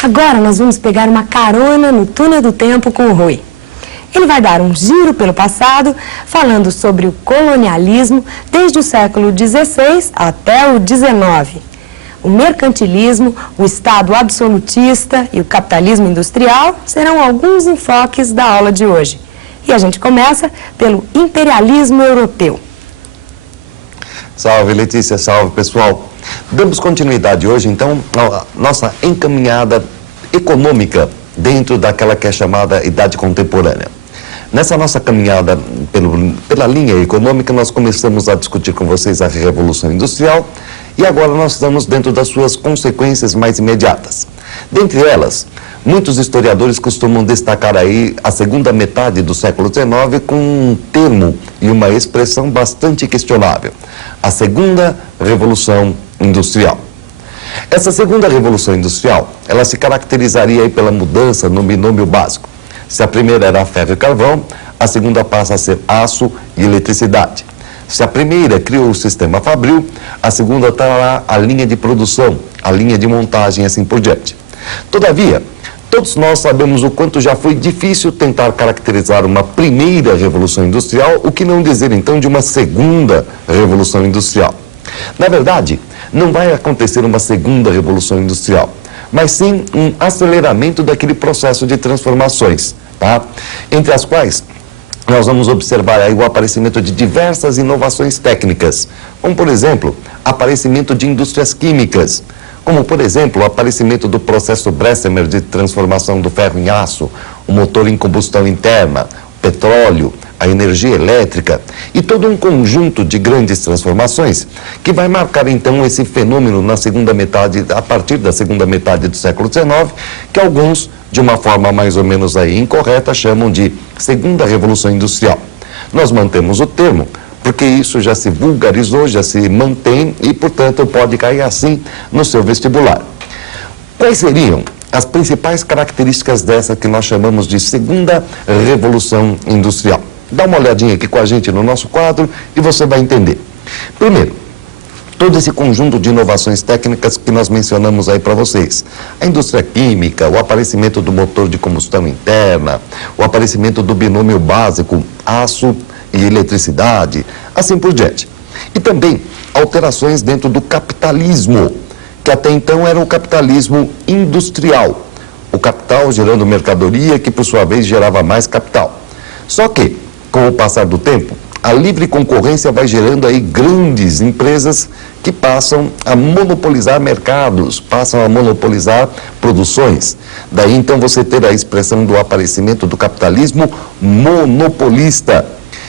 Agora nós vamos pegar uma carona no túnel do tempo com o Rui. Ele vai dar um giro pelo passado, falando sobre o colonialismo desde o século XVI até o XIX. O mercantilismo, o Estado absolutista e o capitalismo industrial serão alguns enfoques da aula de hoje. E a gente começa pelo imperialismo europeu. Salve, Letícia, salve, pessoal. Damos continuidade hoje, então, à nossa encaminhada econômica dentro daquela que é chamada Idade Contemporânea. Nessa nossa caminhada pela linha econômica, nós começamos a discutir com vocês a Revolução Industrial e agora nós estamos dentro das suas consequências mais imediatas. Dentre elas, muitos historiadores costumam destacar aí a segunda metade do século XIX com um termo e uma expressão bastante questionável: a Segunda Revolução Industrial. Essa Segunda Revolução Industrial, ela se caracterizaria aí pela mudança no binômio básico. Se a primeira era ferro e carvão, a segunda passa a ser aço e eletricidade. Se a primeira criou o sistema fabril, a segunda terá a linha de produção, a linha de montagem e assim por diante. Todavia, todos nós sabemos o quanto já foi difícil tentar caracterizar uma primeira revolução industrial, o que não dizer então de uma segunda revolução industrial. Na verdade, não vai acontecer uma segunda revolução industrial, mas sim um aceleramento daquele processo de transformações, tá? Entre as quais nós vamos observar aí o aparecimento de diversas inovações técnicas, como por exemplo, aparecimento de indústrias químicas, como por exemplo, o aparecimento do processo Bessemer de transformação do ferro em aço, o motor em combustão interna, o petróleo, a energia elétrica e todo um conjunto de grandes transformações que vai marcar então esse fenômeno na segunda metade, a partir da segunda metade do século XIX, que alguns, de uma forma mais ou menos aí incorreta, chamam de Segunda Revolução Industrial. Nós mantemos o termo porque isso já se vulgarizou, já se mantém e, portanto, pode cair assim no seu vestibular. Quais seriam as principais características dessa que nós chamamos de Segunda Revolução Industrial? Dá uma olhadinha aqui com a gente no nosso quadro e você vai entender. Primeiro, todo esse conjunto de inovações técnicas que nós mencionamos aí para vocês. A indústria química, o aparecimento do motor de combustão interna, o aparecimento do binômio básico, aço e eletricidade, assim por diante. E também alterações dentro do capitalismo, que até então era o capitalismo industrial. O capital gerando mercadoria, que por sua vez gerava mais capital. Só que, com o passar do tempo, a livre concorrência vai gerando aí grandes empresas que passam a monopolizar mercados, passam a monopolizar produções. Daí então você ter a expressão do aparecimento do capitalismo monopolista.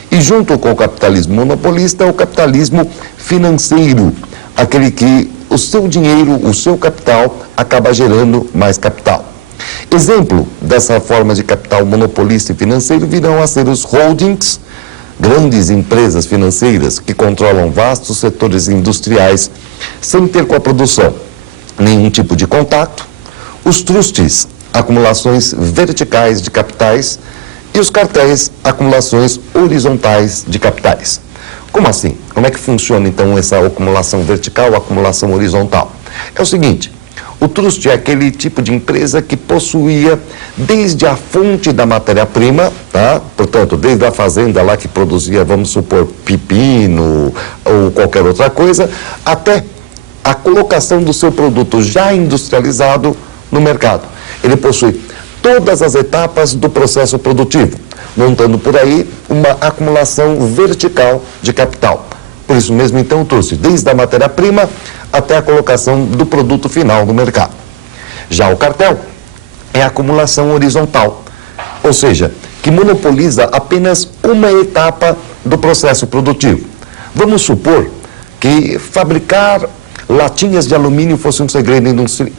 E junto com o capitalismo monopolista, o capitalismo financeiro, aquele que o seu dinheiro, o seu capital, acaba gerando mais capital. Exemplo dessa forma de capital monopolista e financeiro virão a ser os holdings, grandes empresas financeiras que controlam vastos setores industriais sem ter com a produção nenhum tipo de contato, os trusts, acumulações verticais de capitais, e os cartéis, acumulações horizontais de capitais. Como assim? Como é que funciona então essa acumulação vertical, acumulação horizontal? É o seguinte: o trust é aquele tipo de empresa que possuía desde a fonte da matéria-prima, tá? Portanto, desde a fazenda lá que produzia, vamos supor, pepino ou qualquer outra coisa, até a colocação do seu produto já industrializado no mercado. Ele possui todas as etapas do processo produtivo, montando por aí uma acumulação vertical de capital. Por isso mesmo, então, o trust, desde a matéria-prima até a colocação do produto final no mercado. Já o cartel é a acumulação horizontal, ou seja, que monopoliza apenas uma etapa do processo produtivo. Vamos supor que fabricar latinhas de alumínio fosse um segredo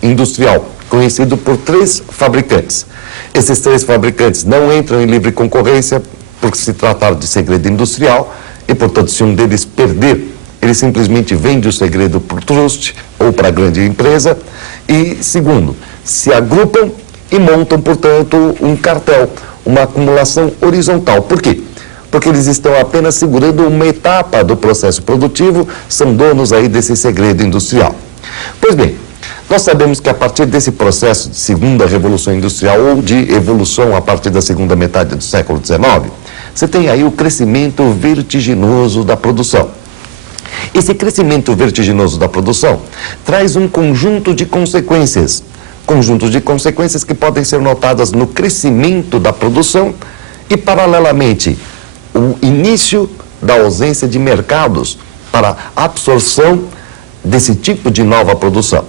industrial, conhecido por 3 fabricantes. Esses 3 fabricantes não entram em livre concorrência, porque se tratar de segredo industrial, e, portanto, se um deles perder, ele simplesmente vende o segredo para o trust ou para a grande empresa. E, segundo, se agrupam e montam, portanto, um cartel, uma acumulação horizontal. Por quê? Porque eles estão apenas segurando uma etapa do processo produtivo, são donos aí desse segredo industrial. Pois bem, Nós sabemos que a partir desse processo de segunda revolução industrial ou de evolução a partir da segunda metade do século XIX, você tem aí o crescimento vertiginoso da produção. Esse crescimento vertiginoso da produção traz um conjunto de consequências que podem ser notadas no crescimento da produção e, paralelamente, o início da ausência de mercados para absorção desse tipo de nova produção.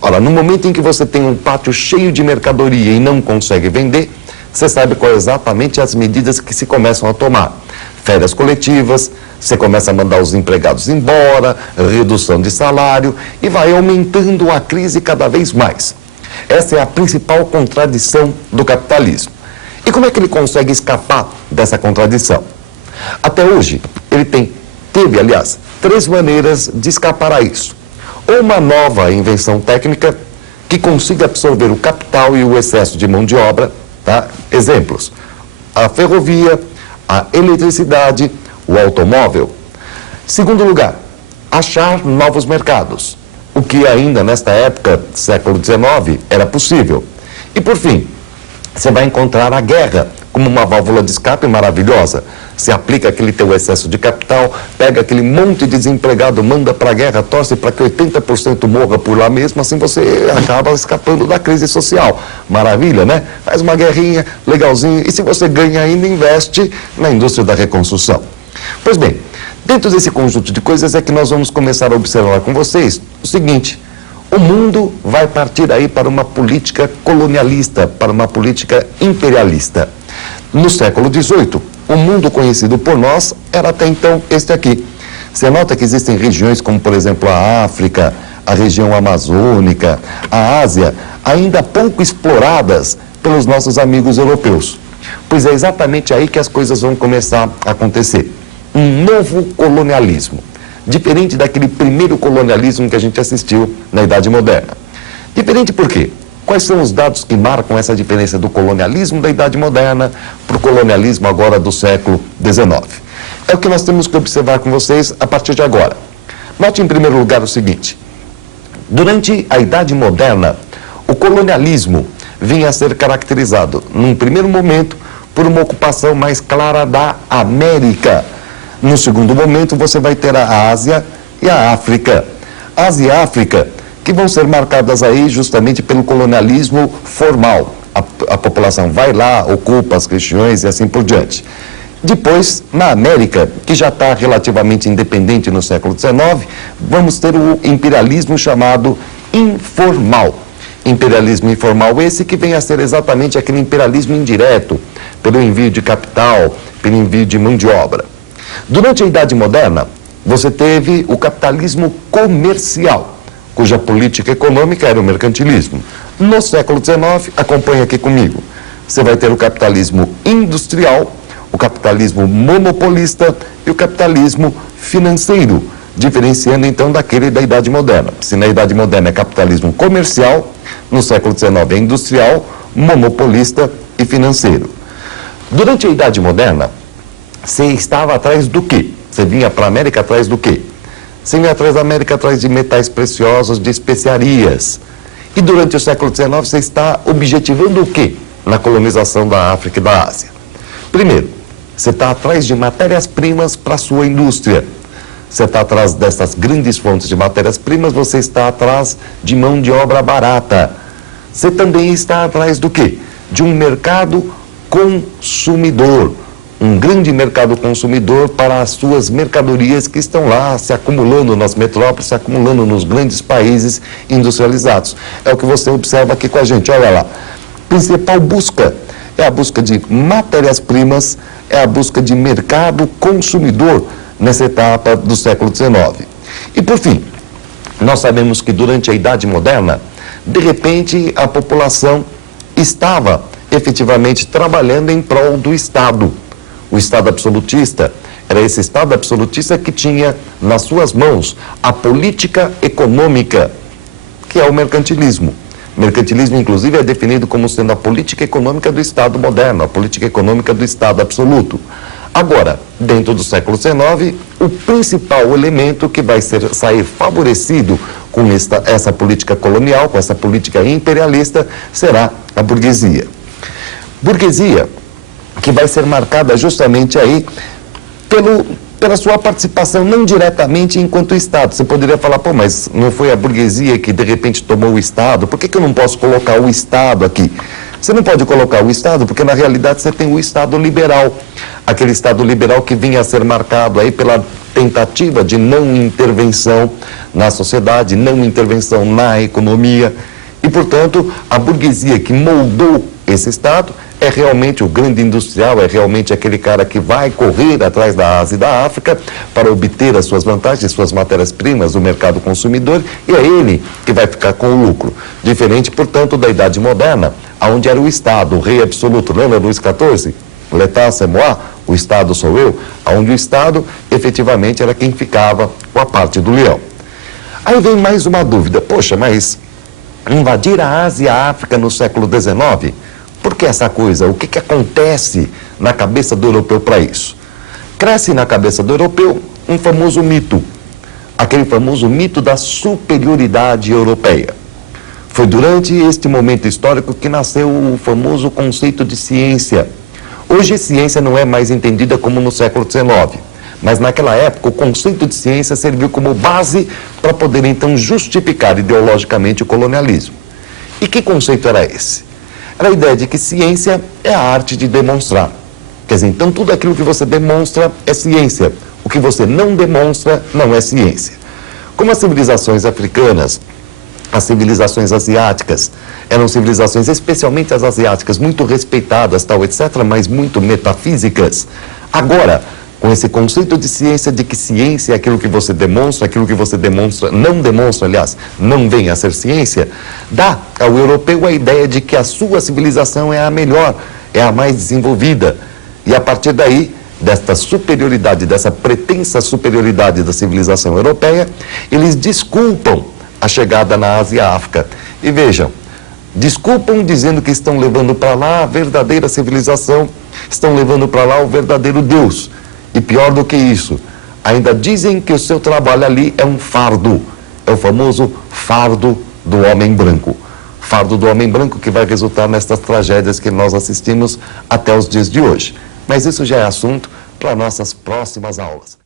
Ora, no momento em que você tem um pátio cheio de mercadoria e não consegue vender, você sabe quais exatamente as medidas que se começam a tomar. Férias coletivas, você começa a mandar os empregados embora, redução de salário e vai aumentando a crise cada vez mais. Essa é a principal contradição do capitalismo. E como é que ele consegue escapar dessa contradição? Até hoje, ele teve, aliás, 3 maneiras de escapar a isso. Ou uma nova invenção técnica que consiga absorver o capital e o excesso de mão de obra, tá? Exemplos: a ferrovia, a eletricidade, o automóvel. Segundo lugar, achar novos mercados, o que ainda nesta época, século XIX, era possível. E por fim, você vai encontrar a guerra como uma válvula de escape maravilhosa. Você aplica aquele teu excesso de capital, pega aquele monte de desempregado, manda para a guerra, torce para que 80% morra por lá mesmo, assim você acaba escapando da crise social. Maravilha, né? Faz uma guerrinha, legalzinho, e se você ganha ainda, investe na indústria da reconstrução. Pois bem, dentro desse conjunto de coisas é que nós vamos começar a observar com vocês o seguinte: o mundo vai partir aí para uma política colonialista, para uma política imperialista. No século XVIII, o mundo conhecido por nós era até então este aqui. Você nota que existem regiões como, por exemplo, a África, a região amazônica, a Ásia, ainda pouco exploradas pelos nossos amigos europeus. Pois é exatamente aí que as coisas vão começar a acontecer. Um novo colonialismo, diferente daquele primeiro colonialismo que a gente assistiu na Idade Moderna. Diferente por quê? Quais são os dados que marcam essa diferença do colonialismo da Idade Moderna para o colonialismo agora do século XIX? É o que nós temos que observar com vocês a partir de agora. Note em primeiro lugar o seguinte: durante a Idade Moderna, o colonialismo vinha a ser caracterizado, num primeiro momento, por uma ocupação mais clara da América. No segundo momento, você vai ter a Ásia e a África. Ásia e África, que vão ser marcadas aí justamente pelo colonialismo formal. A população vai lá, ocupa as regiões e assim por diante. Depois, na América, que já está relativamente independente no século XIX, vamos ter o imperialismo chamado informal. Imperialismo informal esse que vem a ser exatamente aquele imperialismo indireto, pelo envio de capital, pelo envio de mão de obra. Durante a Idade Moderna, você teve o capitalismo comercial, cuja política econômica era o mercantilismo. No século XIX, acompanha aqui comigo, você vai ter o capitalismo industrial, o capitalismo monopolista e o capitalismo financeiro, diferenciando então daquele da Idade Moderna. Se na Idade Moderna é capitalismo comercial, no século XIX é industrial, monopolista e financeiro. Durante a Idade Moderna, você estava atrás do quê? Você vinha para a América atrás do quê? Você vinha atrás da América atrás de metais preciosos, de especiarias. E durante o século XIX você está objetivando o quê na colonização da África e da Ásia? Primeiro, você está atrás de matérias-primas para a sua indústria. Você está atrás dessas grandes fontes de matérias-primas, você está atrás de mão de obra barata. Você também está atrás do quê? De um mercado consumidor. Um grande mercado consumidor para as suas mercadorias que estão lá se acumulando nas metrópoles, se acumulando nos grandes países industrializados. É o que você observa aqui com a gente, olha lá. Principal busca é a busca de matérias-primas, é a busca de mercado consumidor nessa etapa do século XIX. E por fim, nós sabemos que durante a Idade Moderna, de repente a população estava efetivamente trabalhando em prol do Estado. O Estado absolutista era esse Estado absolutista que tinha nas suas mãos a política econômica, que é o mercantilismo. O mercantilismo, inclusive, é definido como sendo a política econômica do Estado moderno, a política econômica do Estado absoluto. Agora, dentro do século XIX, o principal elemento que vai sair favorecido com essa política colonial, com essa política imperialista, será a burguesia. Burguesia que vai ser marcada justamente aí pela sua participação, não diretamente enquanto Estado. Você poderia falar, pô, mas não foi a burguesia que de repente tomou o Estado? Por que eu não posso colocar o Estado aqui? Você não pode colocar o Estado porque na realidade você tem o Estado liberal. Aquele Estado liberal que vinha a ser marcado aí pela tentativa de não intervenção na sociedade, não intervenção na economia. E, portanto, a burguesia que moldou esse Estado é realmente o grande industrial, é realmente aquele cara que vai correr atrás da Ásia e da África para obter as suas vantagens, suas matérias-primas, o mercado consumidor, e é ele que vai ficar com o lucro. Diferente, portanto, da Idade Moderna, onde era o Estado, o rei absoluto. Lembra Luís XIV? L'État c'est moi, o Estado sou eu, onde o Estado efetivamente era quem ficava com a parte do leão. Aí vem mais uma dúvida, poxa, mas invadir a Ásia e a África no século XIX? Por que essa coisa? O que acontece na cabeça do europeu para isso? Cresce na cabeça do europeu um famoso mito, aquele famoso mito da superioridade europeia. Foi durante este momento histórico que nasceu o famoso conceito de ciência. Hoje, ciência não é mais entendida como no século XIX, mas naquela época o conceito de ciência serviu como base para poder então justificar ideologicamente o colonialismo. E que conceito era esse? Era a ideia de que ciência é a arte de demonstrar. Quer dizer, então tudo aquilo que você demonstra é ciência. O que você não demonstra não é ciência. Como as civilizações africanas, as civilizações asiáticas, eram civilizações, especialmente as asiáticas, muito respeitadas, tal, etc., mas muito metafísicas. Agora, com esse conceito de ciência, de que ciência é aquilo que você demonstra, aquilo que você demonstra, não demonstra, aliás, não vem a ser ciência, dá ao europeu a ideia de que a sua civilização é a melhor, é a mais desenvolvida. E a partir daí, desta superioridade, dessa pretensa superioridade da civilização europeia, eles desculpam a chegada na Ásia e África. E vejam, desculpam dizendo que estão levando para lá a verdadeira civilização, estão levando para lá o verdadeiro Deus. E pior do que isso, ainda dizem que o seu trabalho ali é um fardo, é o famoso fardo do homem branco. Fardo do homem branco que vai resultar nestas tragédias que nós assistimos até os dias de hoje. Mas isso já é assunto para nossas próximas aulas.